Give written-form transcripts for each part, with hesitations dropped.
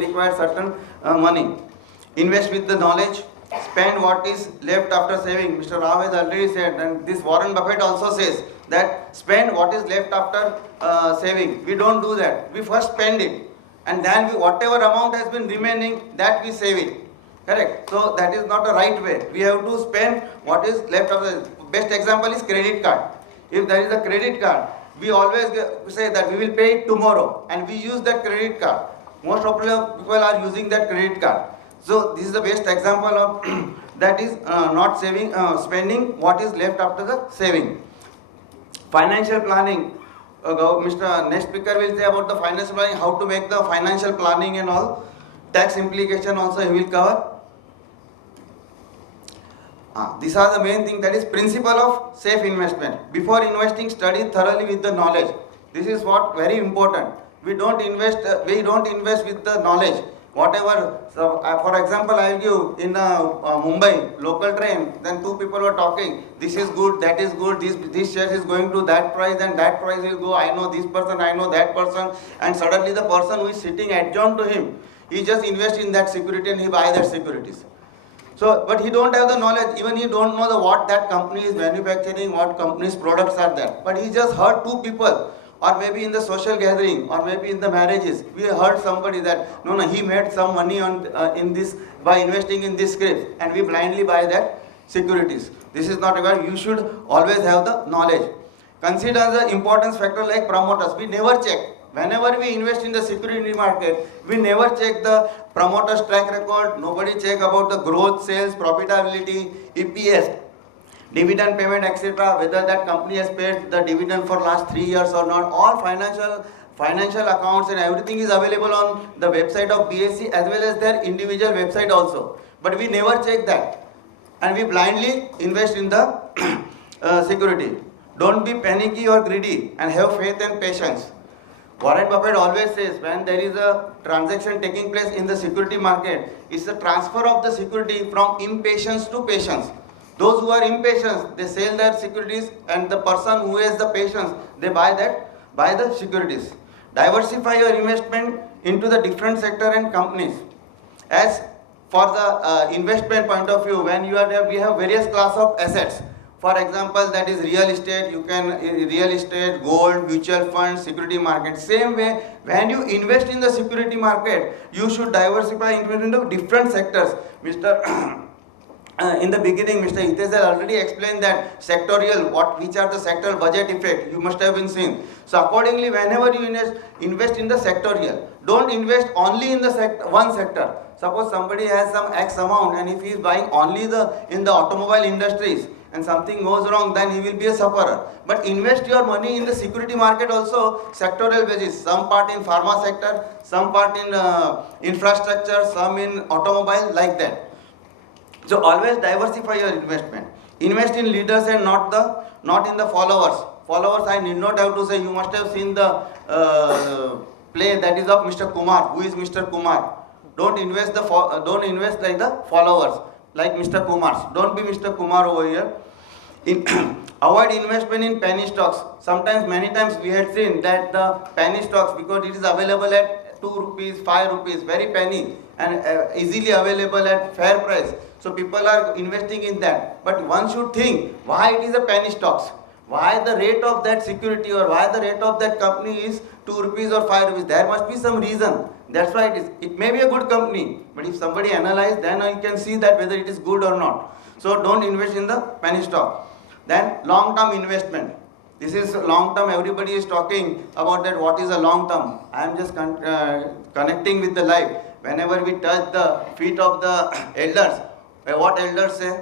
we require certain money. Invest with the knowledge. Spend what is left after saving. Mr. Rao has already said, and this Warren Buffett also says that spend what is left after saving. We don't do that. We first spend it, and then whatever amount has been remaining, that we save it. Correct? So that is not a right way. We have to spend what is left of the best example is credit card. If there is a credit card, we always say that we will pay it tomorrow, and we use that credit card. Most people are using that credit card. So this is the best example of that is not saving, spending what is left after the saving. Financial planning. Mr. Next speaker will say about the financial planning, how to make the financial planning and all. Tax implication also he will cover. These are the main thing, that is principle of safe investment. Before investing, study thoroughly with the knowledge. This is what very important. We don't invest with the knowledge. Whatever, so for example, I will give in Mumbai local train, then two people were talking, this is good, that is good, this share is going to that price and that price will go, I know this person, I know that person, and suddenly the person who is sitting adjoined to him, he just invests in that security and he buys that securities. So, but he don't have the knowledge, even he don't know what that company is manufacturing, what company's products are there. But he just heard two people, or maybe in the social gathering, or maybe in the marriages, we heard somebody that, no, he made some money on in this by investing in this script, and we blindly buy that securities. This is not required. You should always have the knowledge. Consider the importance factor like promoters. We never check. Whenever we invest in the security market, we never check the promoter's track record. Nobody check about the growth, sales, profitability, EPS, dividend payment, etc. Whether that company has paid the dividend for last 3 years or not. All financial accounts and everything is available on the website of BSE as well as their individual website also. But we never check that, and we blindly invest in the security. Don't be panicky or greedy, and have faith and patience. Warren Buffett always says when there is a transaction taking place in the security market, it's a transfer of the security from impatience to patience. Those who are impatient, they sell their securities, and the person who has the patience, they buy the securities. Diversify your investment into the different sector and companies. As for the investment point of view, when you are there, we have various class of assets. For example, that is real estate, real estate, gold, mutual funds, security market. Same way, when you invest in the security market, you should diversify into different sectors. In the beginning, Mr. Hitesh has already explained that sectorial, which are the sectoral budget effect, you must have been seen. So accordingly, whenever you invest in the sectorial, don't invest only in the one sector. Suppose somebody has some X amount, and if he is buying only in the automobile industries, and something goes wrong, then he will be a sufferer. But invest your money in the security market also, sectoral basis. Some part in pharma sector, some part in infrastructure, some in automobile, like that. So always diversify your investment. Invest in leaders and not in the followers. Followers, I need not have to say. You must have seen the play that is of Mr. Kumar. Who is Mr. Kumar? Don't invest like the followers, like Mr. Kumar's. Don't be Mr. Kumar over here. Avoid investment in penny stocks. Many times we had seen that the penny stocks, because it is available at 2 rupees, 5 rupees, very penny, and easily available at fair price. So people are investing in that. But one should think why it is a penny stocks. Why the rate of that security or why the rate of that company is 2 rupees or 5 rupees. There must be some reason. That's why it is. It may be a good company, but if somebody analyze, then you can see that whether it is good or not. So don't invest in the penny stock. Then long-term investment. This is long-term. Everybody is talking about that. What is a long-term? I am just connecting with the life. Whenever we touch the feet of the elders, what elders say?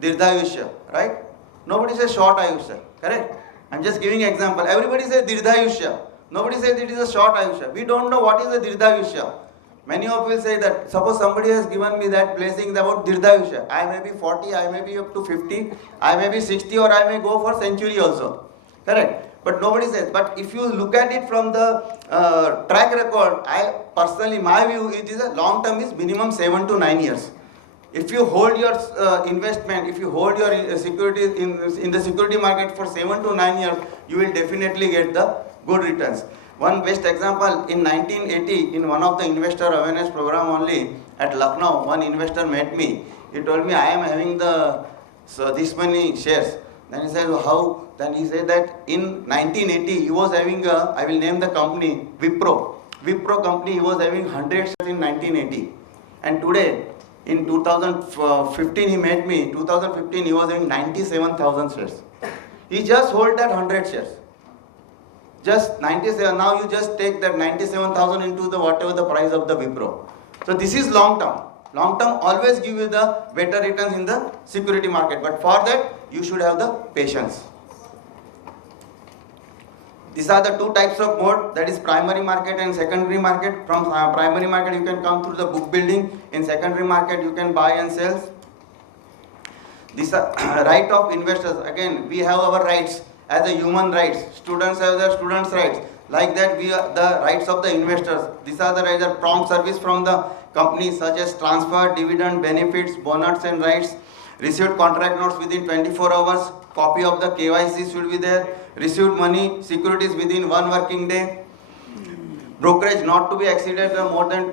Dirdhayushya, right? Nobody says short ayushya, correct? I'm just giving example. Everybody says Dirdhayushya. Nobody says it is a short ayushya. We don't know what is a Dirdhayushya. Many of you will say that, suppose somebody has given me that blessing about Dirdhayushya. I may be 40, I may be up to 50, I may be 60, or I may go for century also. Correct? But nobody says. But if you look at it from the track record, my view, it is a long term is minimum 7 to 9 years. If you hold your investment, if you hold your securities in the security market for 7 to 9 years, you will definitely get the good returns. One best example, in 1980, in one of the investor awareness program only at Lucknow, one investor met me. He told me, I am having this many shares. Then he said, how? Then he said that in 1980, he was having I will name the company, Wipro. Wipro company, he was having 100 shares in 1980. And today, in 2015, he met me. 2015, he was having 97,000 shares. He just hold that 100 shares. Just 97, now you just take that 97,000 into the whatever the price of the Wipro. So this is long term. Long term always give you the better returns in the security market. But for that, you should have the patience. These are the two types of mode, that is primary market and secondary market. From primary market, you can come through the book building. In secondary market, you can buy and sell. These are right of investors. Again, we have our rights as a human rights. Students have their students' rights. Like that, we are the rights of the investors. These are the rights of prompt service from the company, such as transfer, dividend, benefits, bonus and rights. Received contract notes within 24 hours. Copy of the KYC should be there. Received money, securities within 1 working day. Brokerage not to be exceeded more than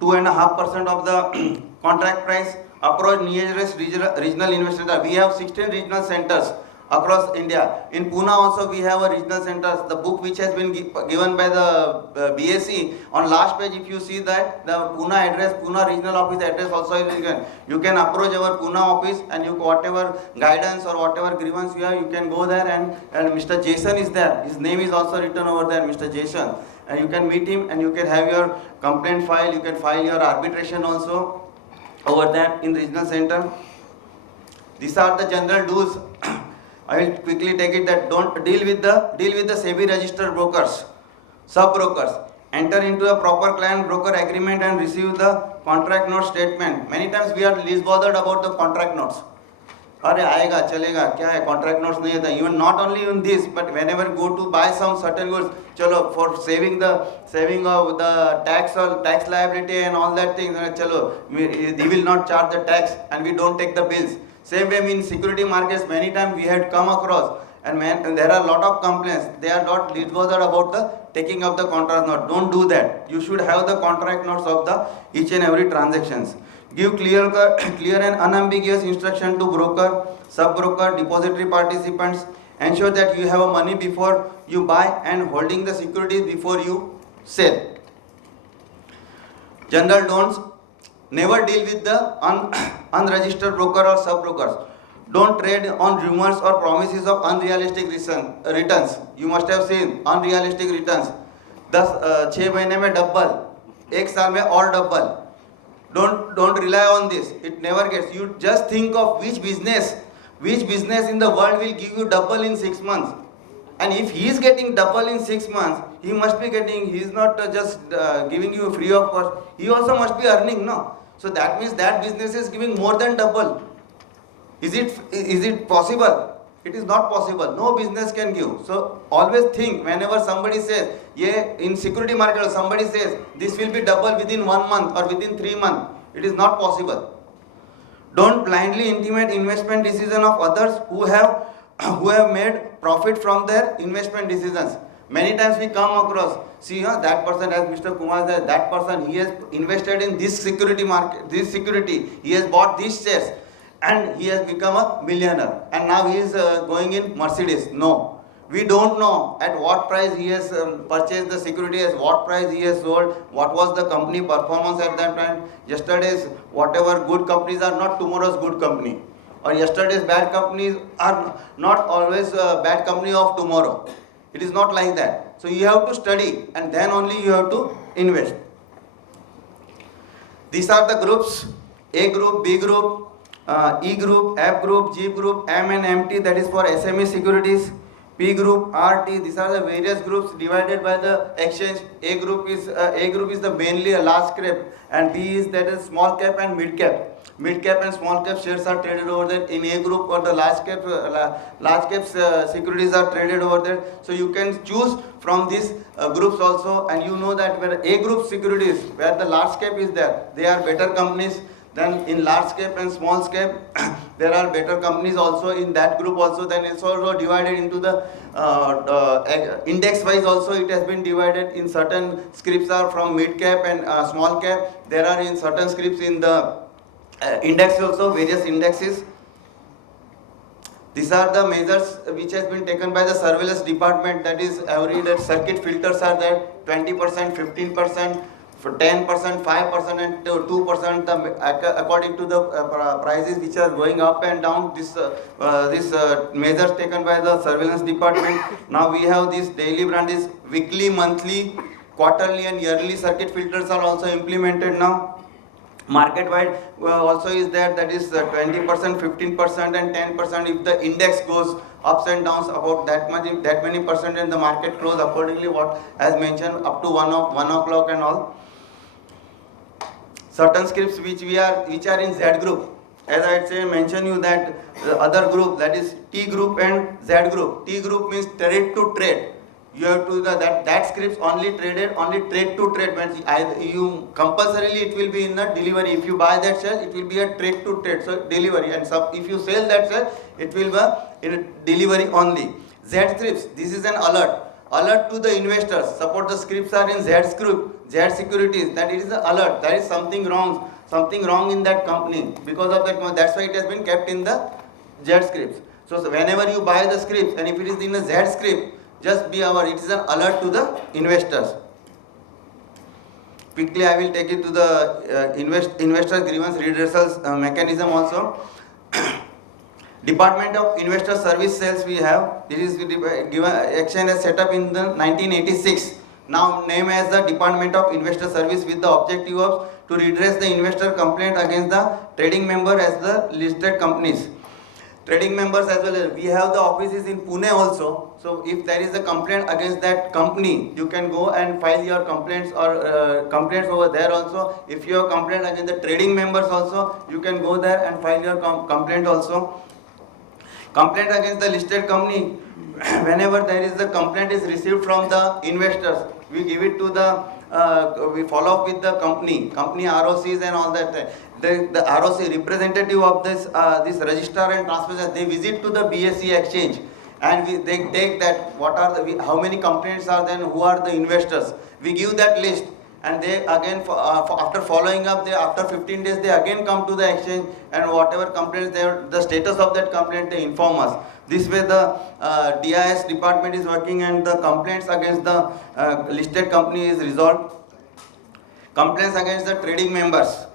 2.5% of the contract price. Approach nearest regional investors. We have 16 regional centers across India. In Pune also we have a regional centers. The book which has been given by the BSc, on last page if you see that, the Pune address, Pune regional office address also is given. You can approach our Pune office and you whatever guidance or whatever grievance you have, you can go there and Mr. Jason is there. His name is also written over there, Mr. Jason. And you can meet him and you can have your complaint file, you can file your arbitration also over there in regional center. These are the general dues. I will quickly take it that don't deal with the SEBI registered brokers, sub brokers. Enter into a proper client broker agreement and receive the contract note statement. Many times we are least bothered about the contract notes. अरे आएगा चलेगा क्या है contract notes नहीं है. Even not only in this, but whenever go to buy some certain goods, चलो for saving of the tax or tax liability and all that thing, चलो he will not charge the tax and we don't take the bills. Same way in security markets, many times we had come across and there are a lot of complaints. They are not least bothered about the taking of the contract note. Don't do that. You should have the contract notes of the each and every transactions. Give clear and unambiguous instruction to broker, sub-broker, depository participants. Ensure that you have money before you buy and holding the securities before you sell. General don'ts. Never deal with the unregistered broker or sub-brokers. Don't trade on rumors or promises of unrealistic returns. You must have seen unrealistic returns. 6 महीने में double, 1 साल में और double. Don't rely on this. It never gets. You just think of which business in the world will give you double in 6 months. And if he is getting double in 6 months, he must be getting. He is not just giving you free of cost. He also must be earning, no? So that means that business is giving more than double. Is it possible? It is not possible. No business can give. So always think whenever somebody says, yeah, in security market, somebody says this will be double within 1 month or within 3 months. It is not possible. Don't blindly intimate investment decision of others who have made profit from their investment decisions. Many times we come across, see, that person, as Mr. Kumar said, that person, he has invested in this security market, this security, he has bought these shares and he has become a millionaire and now he is going in Mercedes. No, we don't know at what price he has purchased the security, at what price he has sold, what was the company performance at that time. Yesterday's whatever good companies are not tomorrow's good company, or yesterday's bad companies are not always bad company of tomorrow. It is not like that. So you have to study and then only you have to invest. These are the groups: A group, B group, E group, F group, G group, M and MT, that is for SME securities. P group, RT, these are the various groups divided by the exchange. A group is the mainly a large cap, and B is that is small cap and mid cap. Mid cap and small cap shares are traded over there. In A group, or the large cap securities are traded over there. So you can choose from these groups also, and you know that where A group securities, where the large cap is there, they are better companies. Then in large cap and small cap, there are better companies also in that group also. Then it's also divided into the index wise also. It has been divided in certain scripts are from mid cap and small cap. There are in certain scripts in the index also, various indexes. These are the measures which has been taken by the surveillance department. That is, every that circuit filters are there, 20%, 15%, for 10%, 5% and 2% according to the prices which are going up and down. This measures taken by the surveillance department. Now we have this daily brand is weekly, monthly, quarterly and yearly circuit filters are also implemented now. Market wide also is there, that is 20%, 15% and 10%. If the index goes ups and downs about that much, that many percent, and the market close accordingly, what as mentioned up to 1 o'clock and all. Certain scripts which are in Z group, as I say mention you that the other group, that is T group and Z group. T group means trade to trade. You have to that scripts only traded, only trade to trade, means you compulsorily it will be in the delivery. If you buy that share, it will be a trade to trade, so delivery, and if you sell that share, it will be in delivery only. Z scripts, this is an alert to the investors. Suppose the scripts are in Z script, Z securities, that it is an alert. There is something wrong in that company. Because of that, that's why it has been kept in the Z scripts. So whenever you buy the scripts, and if it is in a Z script, just be aware, it is an alert to the investors. Quickly I will take it to the investor grievance redressal mechanism also. Department of Investor Service Sales we have. This is given exchange as set up in the 1986. Now named as the Department of Investor Service, with the objective of to redress the investor complaint against the trading member as the listed companies. Trading members as well as we have the offices in Pune also. So if there is a complaint against that company, you can go and file your complaints or complaints over there also. If you have complaint against the trading members also, you can go there and file your complaint also. Complaint against the listed company, whenever there is a complaint is received from the investors, we give it to the we follow up with the company ROCs and all that. The ROC representative of this registrar and transfer, they visit to the BSE exchange, and they take that what are the how many complaints are there, who are the investors. We give that list, and they again after following up, they after 15 days they again come to the exchange, and whatever complaints the status of that complaint they inform us. This way the DIS department is working, and the complaints against the listed company is resolved. Complaints against the trading members.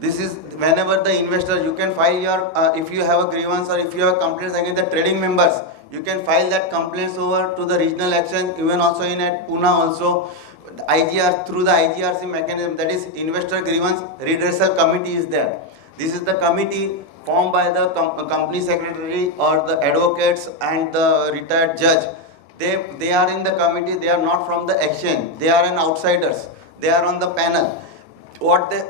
This is whenever the investor, you can file your if you have a grievance or if you have complaints against the trading members, you can file that complaints over to the regional exchange, even also in at Pune also. IGR, through the IGRC mechanism, that is Investor Grievance Redressal Committee is there. This is the committee formed by the company secretary or the advocates and the retired judge. They are in the committee, they are not from the exchange, they are an outsiders, they are on the panel. What they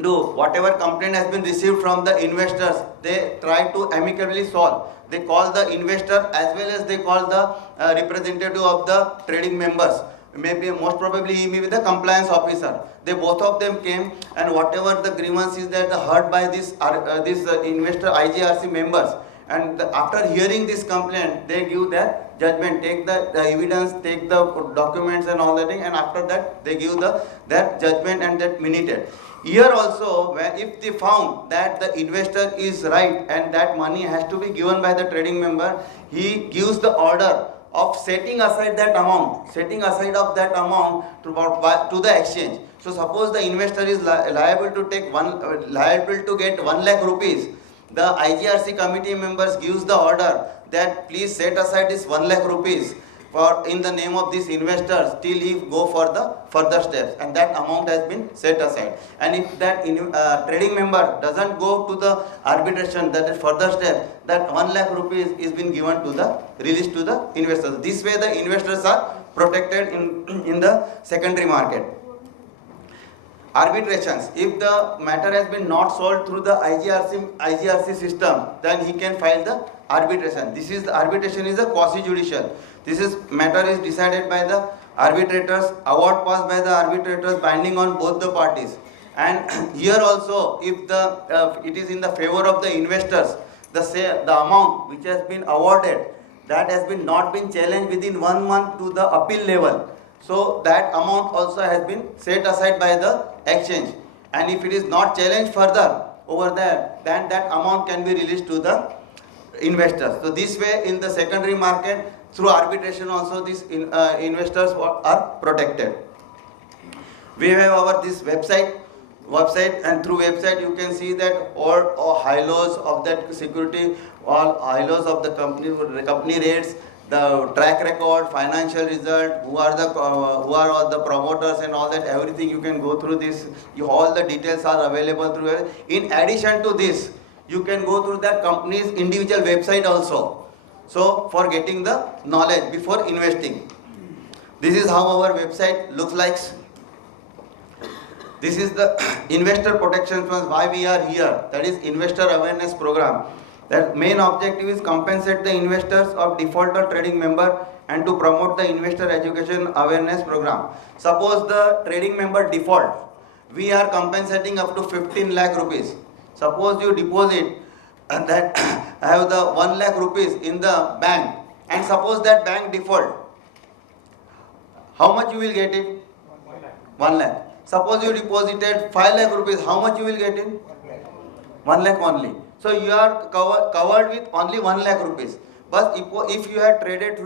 do, whatever complaint has been received from the investors, they try to amicably solve. They call the investor as well as they call the representative of the trading members. Maybe most probably he may be the compliance officer. They both of them came, and whatever the grievance is that heard by this investor IGRC members, and after hearing this complaint, they give their judgment, take the evidence, take the documents and all that thing, and after that they give that judgment and that minuted. Here also, if they found that the investor is right and that money has to be given by the trading member, he gives the order of setting aside that amount, to the exchange. So suppose the investor is liable to get 1 lakh rupees. The IGRC committee members gives the order that please set aside this 1 lakh rupees for in the name of these investors till he go for the further steps, and that amount has been set aside. And if that trading member doesn't go to the arbitration, that is further step, that 1 lakh rupees is been given to the released to the investors. This way the investors are protected in the secondary market. Arbitrations. If the matter has been not solved through the IGRC system, then he can file the arbitration. Arbitration is a quasi-judicial. Matter is decided by the arbitrators, award passed by the arbitrators binding on both the parties. And here also, if it is in the favor of the investors, the amount which has been awarded, that has been not been challenged within 1 month to the appeal level. So that amount also has been set aside by the exchange. And if it is not challenged further over there, then that amount can be released to the investors. So this way, in the secondary market, through arbitration also, these investors are protected. We have our this website, and through website you can see that all high lows of that security, all high lows of the company rates, the track record, financial result, who are all the promoters and all that, everything you can go through this. All the details are available through it. In addition to this, you can go through that company's individual website also. So for getting the knowledge before investing. This is how our website looks like. This is the investor protection fund, why we are here. That is investor awareness program. That main objective is compensate the investors of defaulter trading member and to promote the investor education awareness program. Suppose the trading member default, we are compensating up to 15 lakh rupees. Suppose you deposit and that have the 1 lakh rupees in the bank, and suppose that bank default, how much you will get it? 1 lakh. Suppose you deposited 5 lakh rupees, how much you will get in? 1 lakh only. So you are covered with only 1 lakh rupees. But if you have traded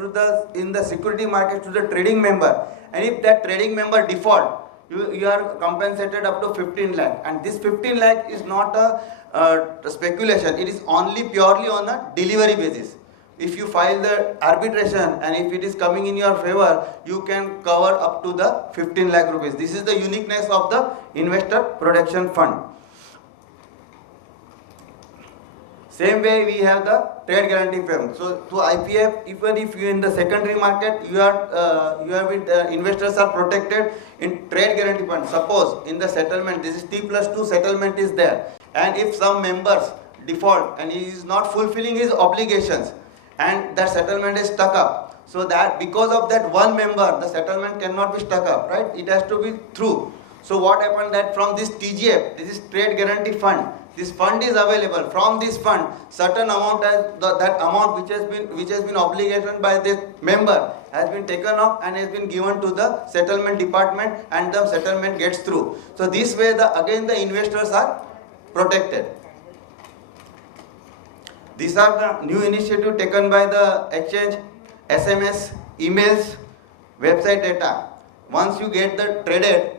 in the security market to the trading member, and if that trading member default, you are compensated up to 15 lakh. And this 15 lakh is not a speculation. It is only purely on a delivery basis. If you file the arbitration and if it is coming in your favor, you can cover up to the 15 lakh rupees. This is the uniqueness of the investor protection fund. Same way we have the trade guarantee fund. So to IPF, even if you in the secondary market, investors are protected in trade guarantee fund. Suppose in the settlement, this is T+2 settlement is there, and if some members default and he is not fulfilling his obligations, and that settlement is stuck up, so that because of that one member, the settlement cannot be stuck up, right? It has to be through. So what happened that from this TGF, this is trade guarantee fund, this fund is available. From this fund, certain amount, that amount which has been obligated by this member has been taken off and has been given to the settlement department, and the settlement gets through. So this way, again the investors are protected. These are the new initiative taken by the exchange: SMS, emails, website data. Once you get the traded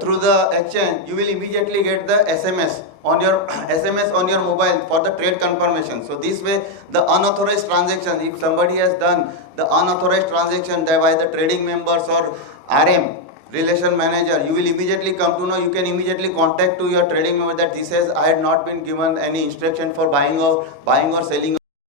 through the exchange, you will immediately get the SMS on your mobile for the trade confirmation. So this way, the unauthorized transaction, if somebody has done the unauthorized transaction by the trading members or RM, relation manager, you will immediately come to know. You can immediately contact to your trading member that this says I had not been given any instruction for buying or selling